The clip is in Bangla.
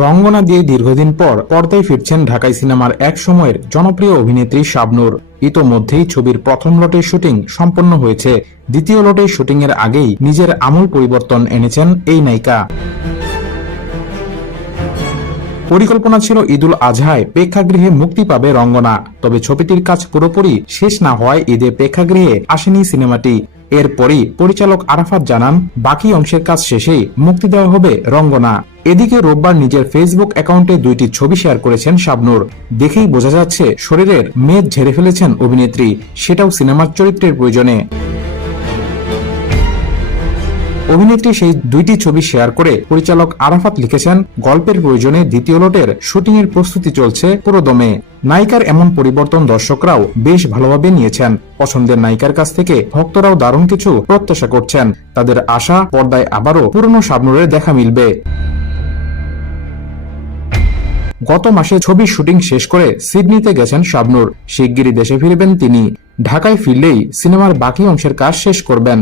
রঙ্গনা দিয়ে দীর্ঘদিন পর পর্দায় ফিরছেন ঢাকাই সিনেমার এক সময়ের জনপ্রিয় অভিনেত্রী শাবনূর। ইতোমধ্যেই ছবির প্রথম লটের শুটিং সম্পন্ন হয়েছে। দ্বিতীয় লটের শুটিং এর আগেই নিজের আমূল পরিবর্তন এনেছেন এই নায়িকা। পরিকল্পনা ছিল ঈদুল আজহায় প্রেক্ষাগৃহে মুক্তি পাবে রঙ্গনা, তবে ছবিটির কাজ পুরোপুরি শেষ না হওয়ায় ঈদে প্রেক্ষাগৃহে আসেনি সিনেমাটি। এরপরই পরিচালক আরাফাত জানান, বাকি অংশের কাজ শেষেই মুক্তি দেওয়া হবে রঙ্গনা। এদিকে রোববার নিজের ফেসবুক অ্যাকাউন্টে দুইটি ছবি শেয়ার করেছেন শাবনুর। দেখেই বোঝা যাচ্ছে, শরীরের মেদ ঝেড়ে ফেলেছেন অভিনেত্রী, সেটাও সিনেমার চরিত্রের প্রয়োজনে। অভিনেত্রী সেই দুইটি ছবি শেয়ার করে পরিচালক আরাফাত লিখেছেন, গল্পের প্রয়োজনে দ্বিতীয় লটের শুটিং এর প্রস্তুতি চলছে পুরোদমে। নায়িকার এমন পরিবর্তন দর্শকরাও বেশ ভালোভাবে নিয়েছেন। পছন্দের নায়িকার কাছ থেকে ভক্তরাও দারুণ কিছু প্রত্যাশা করছেন। তাদের আশা পর্দায় আবারও পুরনো শাবনুরের দেখা মিলবে। গত মাসে ছবির শুটিং শেষ করে সিডনিতে গেছেন শাবনুর শিগগিরই দেশে ফিরবেন তিনি। ঢাকায় ফিরলেই সিনেমার বাকি অংশের কাজ শেষ করবেন।